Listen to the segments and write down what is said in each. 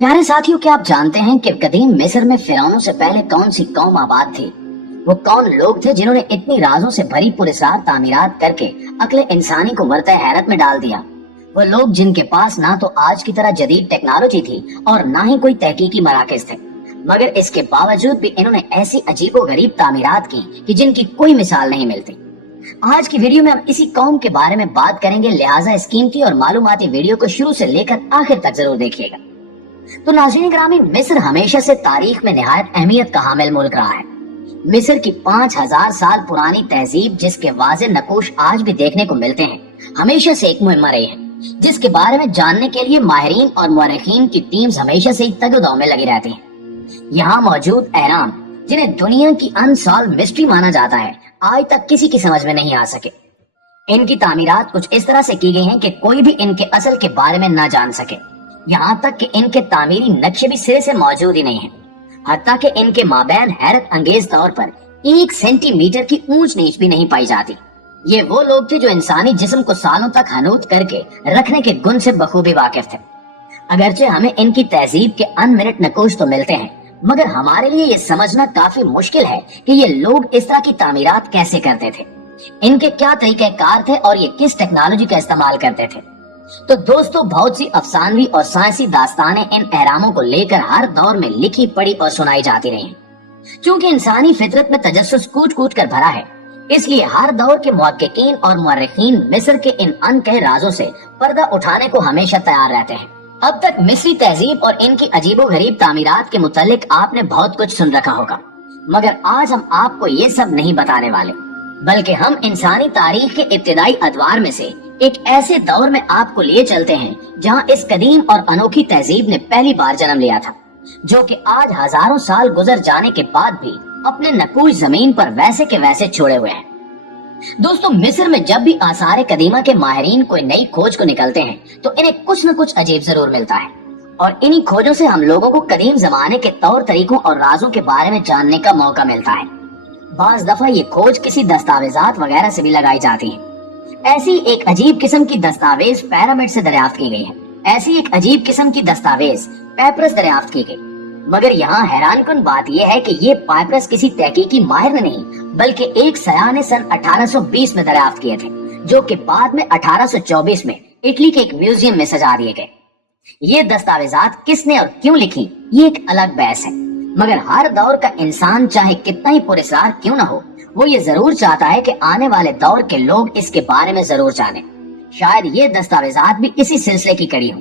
प्यारे साथियों, क्या आप जानते हैं कि कदीम मिस्र में फिरौनों से पहले कौन सी कौम आबाद थी? वो कौन लोग थे जिन्होंने इतनी राजों से भरी पुरस्कार तामीरात करके अक्ल इंसानी को वरते हैरत में डाल दिया। वो लोग जिनके पास ना तो आज की तरह जदीद टेक्नोलॉजी थी और ना ही कोई तहकीकी मराकज थे, मगर इसके बावजूद भी इन्होंने ऐसी अजीबो गरीब तामीरात की कि जिनकी कोई मिसाल नहीं मिलती। आज की वीडियो में हम इसी कौम के बारे में बात करेंगे, लिहाजा इस कीमती और मालूमाती वीडियो को शुरू से लेकर आखिर तक जरूर देखिएगा। तो नाज़रीन ग्रामी, मिस्र हमेशा से तारीख में निहायत अहमियत का हामिल मुल्क रहा है। मिस्र की 5000 साल पुरानी तहजीब, जिसके वाज़े नकूश आज भी देखने को मिलते हैं, हमेशा से एक मुहिम्मा रही है, जिसके बारे में जानने के लिए माहिरीन और मुअर्रिखीन की टीम्स हमेशा से ही तगदाव में लगी रहती हैं। यहाँ मौजूद अहराम, जिन्हें दुनिया की अनसॉल्व मिस्ट्री माना जाता है, आज तक किसी की समझ में नहीं आ सके। इनकी तामीरात कुछ इस तरह से की गई हैं कि कोई भी इनके असल के बारे में न जान सके। यहाँ तक कि इनके तामीरी नक्शे भी सिरे से मौजूद ही नहीं है। हत्ता कि इनके माबैन हैरत अंगेज तौर पर 1 सेंटीमीटर की ऊंच नीच भी नहीं पाई जाती। ये वो लोग थे जो इंसानी जिस्म को सालों तक हनूत करके रखने के गुण से बखूबी वाकिफ थे। अगरचे हमें इनकी तहजीब के अनमिनट नकूश तो मिलते हैं, मगर हमारे लिए ये समझना काफी मुश्किल है कि ये लोग इस तरह की तामीरात कैसे करते थे, इनके क्या तरीक़ेकार थे और ये किस टेक्नोलॉजी का इस्तेमाल करते थे। तो दोस्तों, बहुत सी अफसानवी और साइंसी दास्तानें इन अहरामों को लेकर हर दौर में लिखी पढ़ी और सुनाई जाती रही। क्योंकि इंसानी फितरत में तजस्सुस कूट कूट कर भरा है, इसलिए हर दौर के मुहक्किकीन और मुअर्रिखीन मिस्र के इन अनकहे राजों से पर्दा उठाने को हमेशा तैयार रहते हैं। अब तक मिस्री तहजीब और इनकी अजीबो गरीब तामीरात के मुतालिक आपने बहुत कुछ सुन रखा होगा, मगर आज हम आपको ये सब नहीं बताने वाले, बल्कि हम इंसानी तारीख के इब्तिदाई अदवार में से एक ऐसे दौर में आपको लिए चलते हैं जहां इस कदीम और अनोखी तहजीब ने पहली बार जन्म लिया था, जो कि आज हजारों साल गुजर जाने के बाद भी अपने नकूश जमीन पर वैसे के वैसे छोड़े हुए हैं। दोस्तों, मिस्र में जब भी आसार कदीमा के माहिरीन कोई नई खोज को निकलते हैं तो इन्हें कुछ न कुछ अजीब जरूर मिलता है, और इन्हीं खोजों से हम लोगों को कदीम जमाने के तौर तरीकों और राजों के बारे में जानने का मौका मिलता है। बाज दफा ये खोज किसी दस्तावेजात वगैरह से भी लगाई जाती है। ऐसी एक अजीब किस्म की दस्तावेज पिरामिड से दरियाफ्त की गई है। ऐसी एक अजीब किस्म की दस्तावेज पेपरस दरियाफ्त की गई, मगर यहाँ हैरानकुन बात यह है कि ये पेपरस किसी तहकीकी माहिर ने नहीं, बल्कि एक सयाह ने सन 1820 में दरियाफ्त किए थे, जो कि बाद में 1824 में इटली के एक म्यूजियम में सजा दिए गए। ये दस्तावेजात किसने और क्यों लिखी, ये एक अलग बहस है, मगर हर दौर का इंसान चाहे कितना ही पुरस्कार क्यों न हो, वो ये जरूर चाहता है कि आने वाले दौर के लोग इसके बारे में जरूर जानें। शायद ये दस्तावेजात भी इसी सिलसिले की कड़ी हो।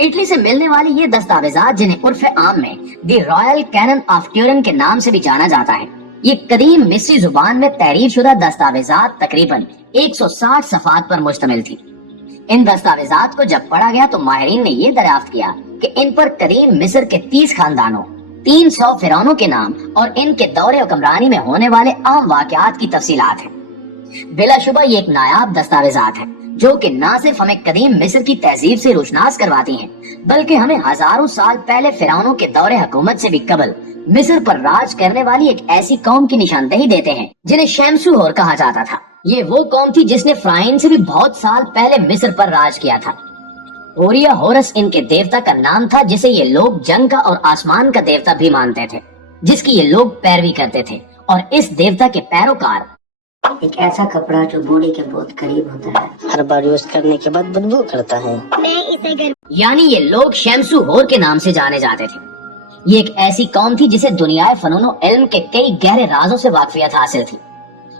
इटली से मिलने वाली ये दस्तावेजात, जिन्हें उर्फ आम में the royal canon of Turin के नाम से भी जाना जाता है, ये कदीम मिस्री जुबान में तहरीर शुदा दस्तावेजात तकरीबन 160 सफ़ात पर मुश्तमिल थी। इन दस्तावेजात को जब पढ़ा गया तो माहिरीन ने ये दरियाफ्त किया कि इन पर कदीम मिस्र के 30 खानदानों, 300 फिरौनों के नाम और इनके दौरे हुक्मरानी में होने वाले अहम वाक़यात की तफसीलात हैं। बिलाशुबा ये एक नायाब दस्तावेजात है, जो कि न सिर्फ हमें कदीम मिस्र की तहजीब से रोशनास करवाती हैं, बल्कि हमें हजारों साल पहले फिरौनों के दौरे हुकूमत से भी कबल मिस्र पर राज करने वाली एक ऐसी कौम की निशानदेही देते हैं जिन्हें शमसूहोर कहा जाता था। ये वो कौम थी जिसने फ्राइन से भी बहुत साल पहले मिस्र पर राज किया था। ओरिया होरस इनके देवता का नाम था, जिसे ये लोग जंग का और आसमान का देवता भी मानते थे, जिसकी ये लोग पैरवी करते थे। और इस देवता के पैरोकार एक ऐसा कपड़ा जो बॉडी के बहुत करीब होता है, हर बार यूज करने के बाद बदबू करता है, यानी ये लोग शमसूहोर के नाम से जाने जाते थे। ये एक ऐसी कौम थी जिसे दुनियाए फनूनो इल्म के कई गहरे राजों से वाकफियत हासिल थी।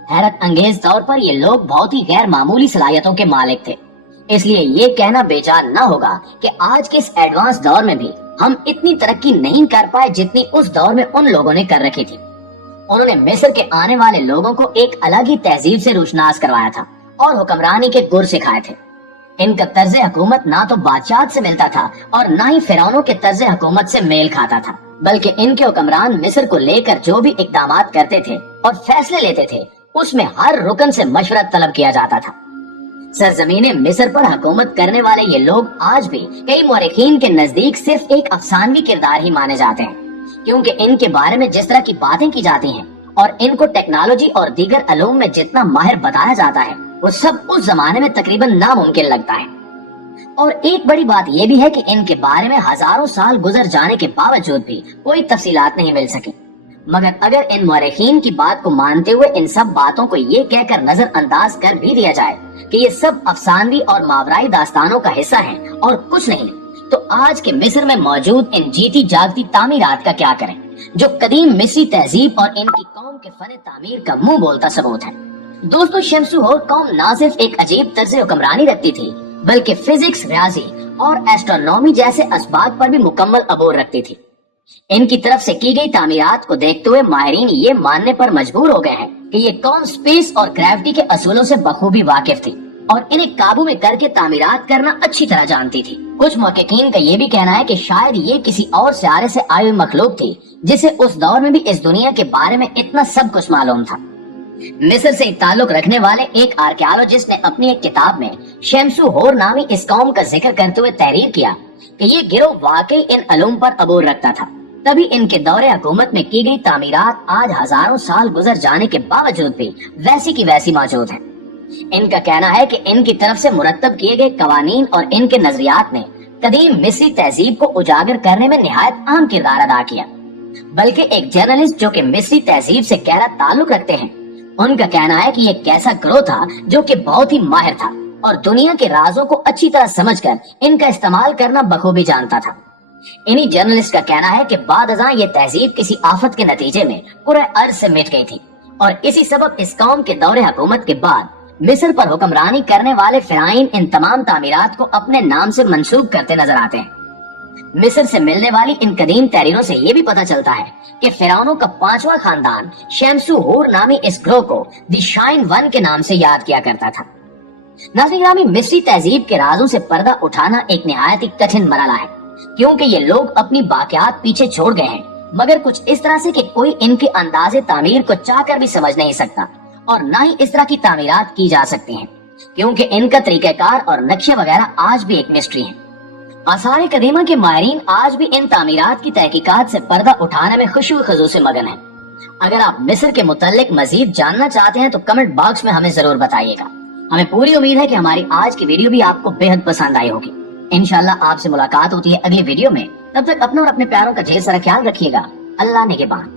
हैरत अंगेज तौर पर ये लोग बहुत ही गैर मामूली सलाहियतों के मालिक थे, इसलिए ये कहना बेजार न होगा कि आज के इस एडवांस दौर में भी हम इतनी तरक्की नहीं कर पाए जितनी उस दौर में उन लोगों ने कर रखी थी। उन्होंने मिस्र के आने वाले लोगों को एक अलग ही तहजीब से रोशनास करवाया था और हुक्मरानी के गुर सिखाए थे। इनका तर्ज हुकूमत ना तो बादशाह से मिलता था और ना ही फिरौनों के तर्ज हुकूमत से मेल खाता था, बल्कि इनके हुक्मरान मिस्र को लेकर जो भी इकदामात करते थे और फैसले लेते थे, उसमें हर रुकन से मशवरत तलब किया जाता था। सरजमीने मिस्र पर हुकूमत करने वाले ये लोग आज भी कई मुअर्रिखीन के नजदीक सिर्फ एक अफसानवी किरदार ही माने जाते हैं, क्योंकि इनके बारे में जिस तरह की बातें की जाती हैं और इनको टेक्नोलॉजी और दीगर अलूम में जितना माहिर बताया जाता है, वो सब उस जमाने में तकरीबन नामुमकिन लगता है। और एक बड़ी बात यह भी है कि इनके बारे में हजारों साल गुजर जाने के बावजूद भी कोई तफसीलात नहीं मिल सकी। मगर अगर इन मुअर्रिखीन की बात को मानते हुए इन सब बातों को ये कहकर नजरअंदाज कर भी दिया जाए कि ये सब अफसानवी और मावराई दास्तानों का हिस्सा है और कुछ नहीं, तो आज के मिस्र में मौजूद इन जीती जागती तामीरात का क्या करें, जो कदीम मिस्री तहजीब और इनकी कौम के फन तामीर का मुंह बोलता सबूत है। दोस्तों, शमसूहोर कौम न सिर्फ एक अजीब तर्ज हुक्मरानी रखती थी, बल्कि फिजिक्स, रियाजी और एस्ट्रोनॉमी जैसे असबाब पर भी मुकम्मल अबोर रखती थी। इनकी तरफ से की गई तामीरात को देखते हुए माहिरीन ये मानने पर मजबूर हो गए हैं कि ये कौम स्पेस और ग्रेविटी के असूलों से बखूबी वाकिफ थी और इन्हें काबू में करके तामीरात करना अच्छी तरह जानती थी। कुछ मुहक्किकीन का ये भी कहना है कि शायद ये किसी और सियारे से आई हुई मखलूक थी जिसे उस दौर में भी इस दुनिया के बारे में इतना सब कुछ मालूम था। मिस्र से ताल्लुक रखने वाले एक आर्कियोलॉजिस्ट ने अपनी एक किताब में शमसूहोर नामी इस कौम का जिक्र करते हुए तहरीर किया कि ये गिरोह वाकई इन अलूम पर अबूर रखता था। तभी इनके दौरे हुकूमत में की गई तामीरात आज हजारों साल गुजर जाने के बावजूद भी वैसी की वैसी मौजूद है। इनका कहना है कि इनकी तरफ से मुरत्तब किए गए कवानीन और इनके नजरियात ने कदीम मिस्री तहजीब को उजागर करने में निहायत अहम किरदार अदा किया। बल्कि एक जर्नलिस्ट जो कि मिस्री तहजीब से गहरा ताल्लुक रखते हैं, उनका कहना है कि ये एक ऐसा गिरोह था जो कि बहुत ही माहिर था और दुनिया के राजों को अच्छी तरह समझकर इनका इस्तेमाल करना बखूबी जानता था। इन्हीं जर्नलिस्ट का कहना है कि बादअज़ां ये तहजीब किसी आफत के नतीजे में पूरे अर्ज से मिट गई थी और इसी सबब इस कौम के दौरे हुकूमत के बाद मिस्र पर हुक्मरानी करने वाले फिराइन इन तमाम तामीरात को अपने नाम से मंसूब करते नजर आते हैं। मिस्र से मिलने वाली इन कदीम तहरीरों से ये भी पता चलता है कि फिरौनों का 5वां खानदान शमसूहोर नामी इस ग्रोह को द शाइन वन के नाम से याद किया करता था। नाज़रीन ग्रामी, मिस्री तहजीब के राजों से पर्दा उठाना एक निहायत ही कठिन मरहला है, क्योंकि ये लोग अपनी बाकियात पीछे छोड़ गए हैं, मगर कुछ इस तरह से कि कोई इनके अंदाजे तामीर को चाहकर भी समझ नहीं सकता और न ही इस तरह की तामीरात की जा सकती हैं, क्योंकि इनका तरीक़ाकार और नक्शे वगैरह आज भी एक मिस्ट्री है। आसार कदीमा के माहिरीन आज भी इन तामीरात की तहकीकात से पर्दा उठाने में खुशू खजू से मगन है। अगर आप मिस्र के मुताल्लिक मजीद जानना चाहते हैं तो कमेंट बॉक्स में हमें जरूर बताइएगा। हमें पूरी उम्मीद है कि हमारी आज की वीडियो भी आपको बेहद पसंद आई होगी। इंशाल्लाह आपसे मुलाकात होती है अगली वीडियो में। तब तक अपना और अपने प्यारों का ढेर सारा ख्याल रखिएगा। अल्लाह निगहबान।